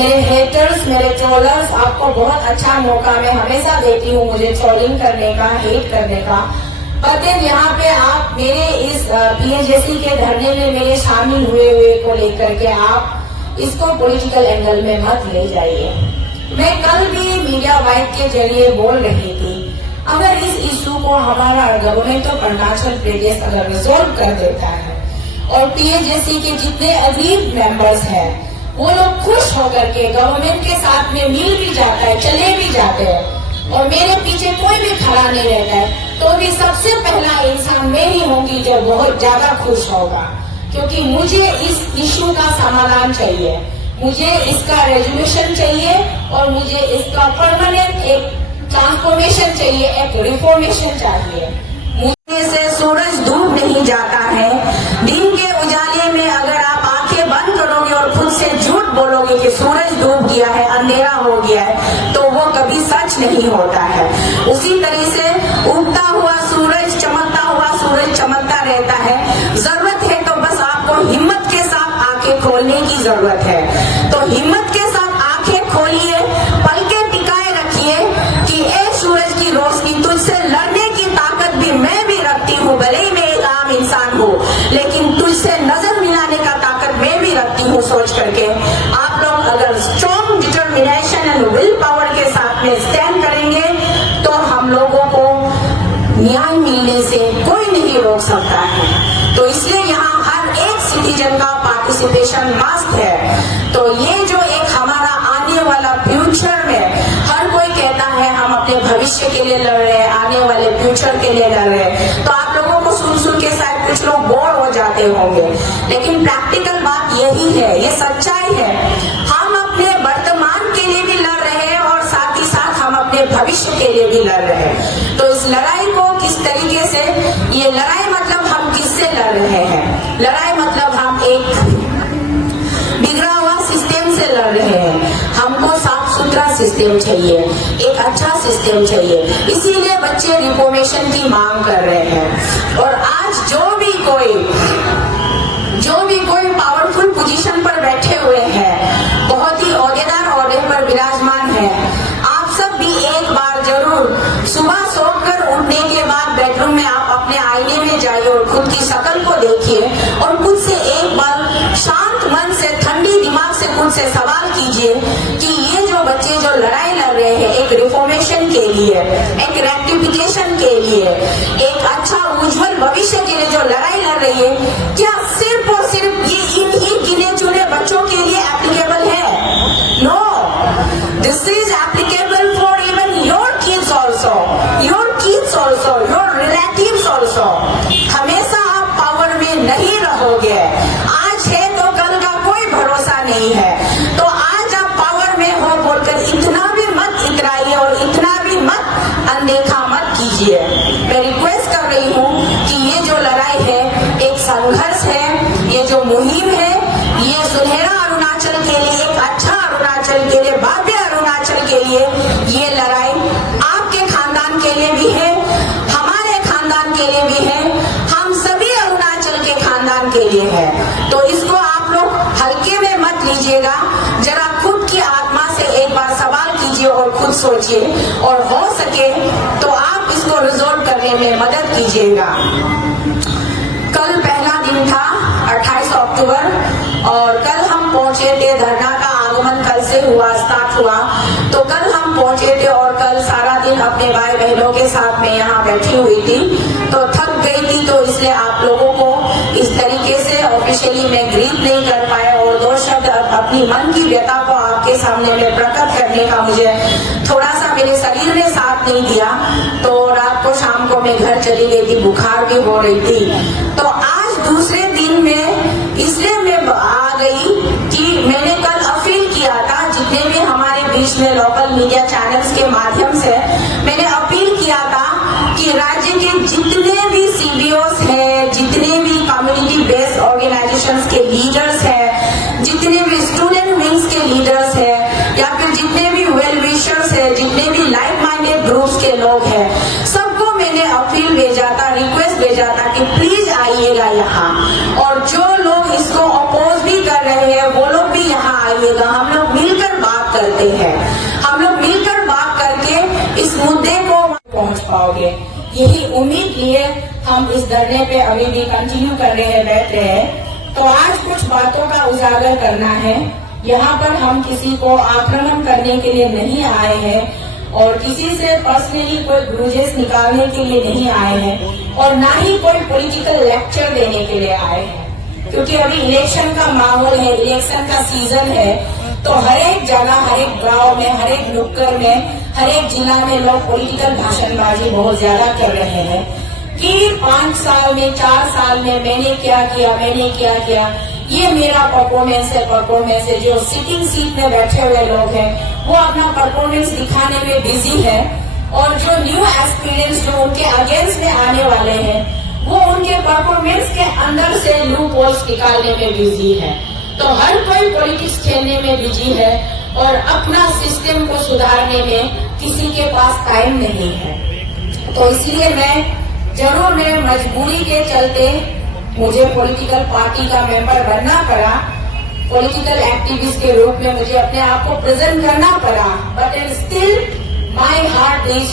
मेरे हेटर्स, मेरे ट्रोलर्स, आपको बहुत अच्छा मौका मैं हमेशा देती हूँ मुझे ट्रोलिंग करने का, हेट करने का। पर देन यहाँ पे आप मेरे इस पीएचजेसी के धरने में मेरे शामिल हुए को लेकर के आप इसको पॉलिटिकल एंगल में मत ले जाइए। मैं कल भी मीडिया वाइट के जरिए बोल रही थी, अगर इस इशू को हमारा गवर्नमेंट ऑफ अरुणाचल प्रदेश अगर रिजोल्व कर देता है और पीएचजेसी के जितने अजीब मेंबर्स हैं वो लोग खुश होकर के गवर्नमेंट के साथ में मिल भी जाता है, चले भी जाते हैं और मेरे पीछे कोई भी खड़ा नहीं रहता है, तो भी सबसे पहला इंसान मैं ही होंगी जो बहुत ज्यादा खुश होगा, क्योंकि मुझे इस इशू का समाधान चाहिए, मुझे इसका रेजोल्यूशन चाहिए और मुझे इसका परमानेंट एक ट्रांसफॉर्मेशन चाहिए, एक रिफॉर्मेशन चाहिए। मुझे से सूरज डूब नहीं जाता है। दिन के उजाले में अगर आप आंखें बंद करोगे और खुद से झूठ बोलोगे कि सूरज डूब गया है, अंधेरा हो गया है, तो वो कभी सच नहीं होता है। उसी तरह से उगता हुआ सूरज, चमकता हुआ सूरज चमकता रहता है। जरूरत है तो बस आपको हिम्मत के साथ आंखें खोलने की जरूरत है। तो हिम्मत के साथ आंखें खोलिए, पलकें टिकाए रखिए कि ए सूरज की रोशनी, तुझसे लड़ने की ताकत भी मैं भी रखती हूँ, भले ही मैं एक आम इंसान हूँ, लेकिन तुझसे नजर मिलाने का ताकत मैं भी रखती हूँ। सोच करके आप लोग अगर strong determination and will power के साथ में स्टैंड करेंगे तो हम लोगों को न्याय मिलने से कोई नहीं रोक सकता है। तो इसलिए यहाँ हर एक सिटीजन का पार्टिसिपेशन मस्ट है। तो ये जो एक हमारा आने वाला फ्यूचर में, हर कोई कहता है हम अपने भविष्य के लिए लड़ रहे हैं, आने वाले फ्यूचर के लिए लड़ रहे हैं, तो आप लोगों को सुन के शायद कुछ लोग बोर हो जाते होंगे, लेकिन प्रैक्टिकल बात यही है, ये सच्चाई है। हम अपने वर्तमान के लिए भी लड़ रहे हैं और साथ ही साथ हम अपने भविष्य के लिए भी लड़ रहे हैं। तो इस लड़ाई को किस तरीके से, ये लड़ाई मतलब हम किससे लड़ रहे हैं? लड़ाई मतलब हम एक बिगड़ा हुआ सिस्टम से लड़ रहे हैं। हमको साफ सुथरा सिस्टम चाहिए, एक अच्छा सिस्टम चाहिए, इसीलिए बच्चे रिफॉर्मेशन की मांग कर रहे हैं। और आज जो भी कोई पावरफुल पोजीशन पर बैठे हुए हैं, बहुत ही ओहदेदार ओहदे पर विराजमान है, आप सब भी एक बार जरूर सुबह सोकर उठने के बाद बेडरूम में आप अपने आईने में जाइए और खुद की शक्ल को देखिए और खुद से एक बार शांत मन से, ठंडी दिमाग से खुद से सवाल कीजिए कि ये जो बच्चे जो लड़ाई लड़ रहे हैं एक रिफॉर्मेशन के लिए, एक रेक्टिफिकेशन के लिए, एक अच्छा उज्जवल भविष्य के लिए जो लड़ाई लड़ रही है, क्या सिर्फ और सिर्फ ये इन्हीं गिने चुने बच्चों के लिए एप्लीकेबल है? No, this is applicable for even your kids also, your relatives also. हमेशा आप पावर में नहीं रहोगे, आज है तो कल का कोई भरोसा नहीं है। तो आज आप पावर में हो बोलकर इतना भी मत इतराइए और इतना भी मत अनदेखा मत कीजिए। मैं रिक्वेस्ट कर रही हूँ कि ये जो लड़ाई है एक संघर्ष है, ये जो मुहिम है, ये सुनहरा अरुणाचल के लिए, एक अच्छा अरुणाचल के लिए, भव्य अरुणाचल के लिए ये लड़ाई आपके खानदान के लिए भी है, हमारे खानदान के लिए भी है, हम सभी अरुणाचल के खानदान के लिए है। तो इसको आप लोग हल्के में मत लीजिएगा, जरा खुद की आत्मा से एक बार सवाल कीजिए और खुद सोचिए, और हो सके तो आप इसको रिजोल्व करने में मदद कीजिएगा। कल पहला दिन था 28 अक्टूबर और कल हम पहुंचे थे, धरना का आगमन कल से हुआ, स्टार्ट हुआ, तो कल हम पहुंचे थे और कल सारा दिन अपने भाई बहनों के साथ में यहाँ बैठी हुई थी, तो थक गई थी, तो इसलिए आप लोगों को इस तरीके से ऑफिशियली मैं ग्रीट नहीं कर पाया और दो शब्द अपनी मन की व्यथा को आपके सामने में प्रकट करने का मुझे थोड़ा सा मेरे शरीर ने साथ नहीं दिया। तो रात को शाम को मैं घर चली गई थी, बुखार भी हो रही थी। तो आज दूसरे दिन में इसलिए मैं आ गई कि मैंने कल अपील किया था, जितने भी हमारे बीच में लोकल मीडिया चैनल्स के माध्यम से मैंने अपील किया था कि राज्य के जितने भी सीबीओस हैं, जितने भी कम्युनिटी बेस्ड ऑर्गेनाइजेशंस के लीडर्स हैं, जितने भी स्टूडेंट विंग्स के लीडर्स हैं, या फिर जितने भी वेल विशर्स हैं, जितने भी लाइक माइंडेड ग्रुप्स के लोग हैं, सबको मैंने अपील भेजा था, रिक्वेस्ट भेजा था कि प्लीज आइएगा यहाँ, और जो लोग इसको अपोज भी कर रहे हैं वो लोग भी यहाँ आइएगा, हम लोग मिलकर करते हैं। हम लोग मिलकर बात करके इस मुद्दे को पहुंच पाओगे, यही उम्मीद लिए हम इस धरने पे अभी भी कंटिन्यू कर रहे हैं, बैठ रहे हैं। तो आज कुछ बातों का उजागर करना है। यहाँ पर हम किसी को आक्रमण करने के लिए नहीं आए हैं और किसी से पर्सनली कोई ग्रूजेस निकालने के लिए नहीं आए हैं और ना ही कोई पॉलिटिकल लेक्चर देने के लिए आए हैं, क्योंकि अभी इलेक्शन का माहौल है, इलेक्शन का सीजन है। तो हर एक जगह, हर एक गांव में, हर एक नुक्कड़ में, हर एक जिला में लोग पॉलिटिकल भाषणबाजी बहुत ज्यादा कर रहे हैं कि 5 साल में, 4 साल में मैंने क्या किया, मैंने क्या किया, ये मेरा परफॉर्मेंस है। जो सिटिंग सीट में बैठे हुए लोग हैं वो अपना परफॉर्मेंस दिखाने में बिजी है और जो न्यू एस्पिरेंट्स जो उनके अगेंस्ट में आने वाले हैं वो उनके परफॉर्मेंस के अंदर से लूप होल्स निकालने में बिजी है। तो हर कोई पॉलिटिक्स खेलने में बिजी है और अपना सिस्टम को सुधारने में किसी के पास टाइम नहीं है। तो इसलिए मैं मजबूरी के चलते मुझे पॉलिटिकल पार्टी का मेंबर बनना पड़ा, पॉलिटिकल एक्टिविस्ट के रूप में मुझे अपने आप को प्रेजेंट करना पड़ा, but still my heart is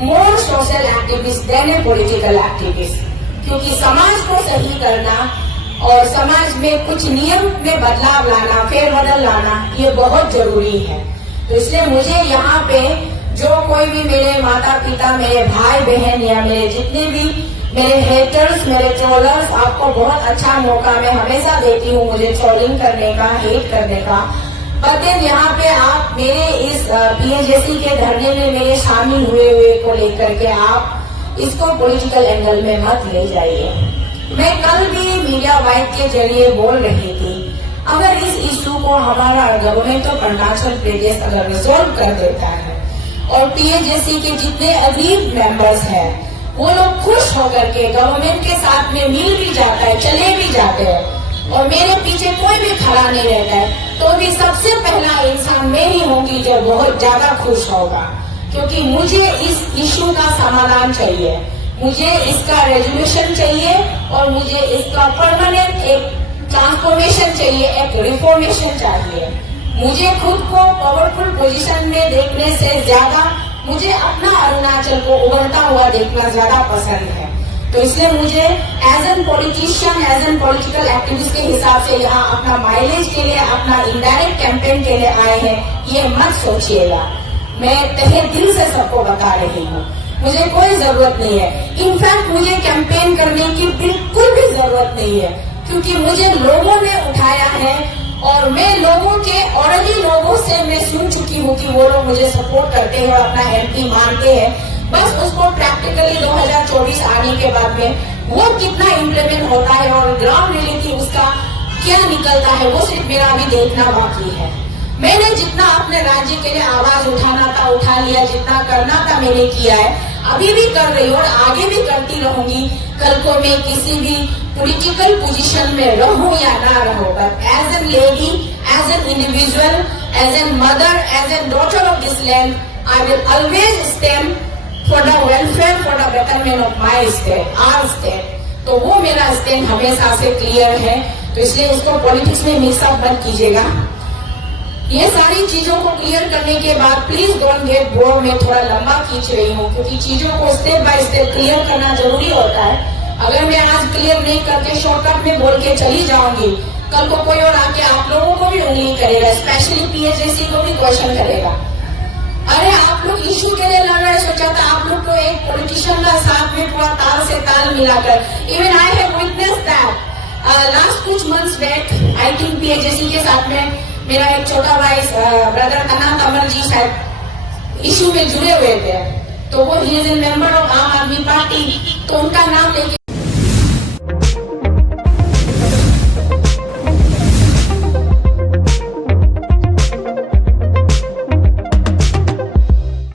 more social activist than a political activist, क्योंकि समाज को सही करना और समाज में कुछ नियम में बदलाव लाना, फेरबदल लाना, ये बहुत जरूरी है। तो इसलिए मुझे यहाँ पे जो कोई भी मेरे माता पिता, मेरे भाई बहन या मेरे जितने भी मेरे हेटर्स, मेरे ट्रोलर्स, आपको बहुत अच्छा मौका मैं हमेशा देती हूँ मुझे ट्रोलिंग करने का, हेट करने का। पर यहाँ पे आप मेरे इस पीएचजेसी के धरने में मेरे शामिल हुए को लेकर के आप इसको पॉलिटिकल एंगल में मत ले जाइए। मैं कल भी मीडिया वाइट के जरिए बोल रही थी, अगर इस इशू को हमारा गवर्नमेंट ऑफ अरुणाचल प्रदेश अगर रिजोल्व कर देता है और पीएचजेसी के जितने अधीन मेंबर्स हैं वो लोग खुश होकर के गवर्नमेंट के साथ में मिल भी जाता है, चले भी जाते हैं और मेरे पीछे कोई भी खड़ा नहीं रहता है, तो भी सबसे पहला इंसान मैं ही होंगी जो बहुत ज्यादा खुश होगा, क्योंकि मुझे इस इशू का समाधान चाहिए, मुझे इसका रेजोल्यूशन चाहिए और मुझे इसका परमानेंट एक ट्रांसफॉर्मेशन चाहिए, एक रिफॉर्मेशन चाहिए। मुझे खुद को पावरफुल पोजीशन में देखने से ज्यादा मुझे अपना अरुणाचल को उभरता हुआ देखना ज्यादा पसंद है। तो इसलिए मुझे as an politician, as an political activist के हिसाब से यहाँ अपना माइलेज के लिए, अपना इनडायरेक्ट कैंपेन के लिए आए हैं, ये मत सोचिएगा। मैं तहे दिल से सबको बता रही हूँ, मुझे कोई जरूरत नहीं है। इनफैक्ट मुझे कैंपेन करने की बिल्कुल भी जरूरत नहीं है, क्योंकि मुझे लोगों ने उठाया है और मैं लोगों के ऑलरेडी लोगों से मैं सुन चुकी हूँ कि वो लोग मुझे सपोर्ट करते हैं और अपना एमपी मानते हैं। बस उसको प्रैक्टिकली 2024 आने के बाद में वो कितना इम्प्लीमेंट होता है और ग्राउंड रियलिटी उसका क्या निकलता है, वो सिर्फ मेरा भी देखना बाकी है। मैंने जितना अपने राज्य के लिए आवाज उठाना था उठा लिया, जितना करना था मैंने किया है, अभी भी कर रही हूँ और आगे भी करती रहूंगी। कल को मैं किसी भी पॉलिटिकल पोजीशन में रहूं या ना रहूं, but as an lady, as an individual, as an mother, as an daughter of this land, I will always stand for the welfare, for the betterment of my state, our state. तो वो मेरा stand हमेशा से clear है। तो इसलिए इसको politics में मिक्सअप मत कीजिएगा। ये सारी चीजों को क्लियर करने के बाद प्लीज डोंट गेट बोर्ड में थोड़ा लंबा खींच रही हूँ, क्योंकि चीजों को स्टेप बाय स्टेप क्लियर करना जरूरी होता है। अगर मैं आज क्लियर नहीं करके शॉर्टकट में बोल के चली जाऊंगी, कल को कोई और आके आप लोगों को भी उंगली करेगा, स्पेशली पीएचजेसी को भी क्वेश्चन करेगा, अरे आप लोग इशू के लिए लड़ रहे, सोचा था आप लोग को एक पॉलिटिशियन का साथ में पूरा ताल से ताल मिलाकर। Even I have witness that last कुछ मंथ्स बैक, आई थिंक पीएचजेसी के साथ में मेरा एक छोटा भाई ब्रदर कन्ना कमल जी शायद इशू में जुड़े हुए थे, तो वो he is a member of आम आदमी पार्टी, तो उनका नाम लेके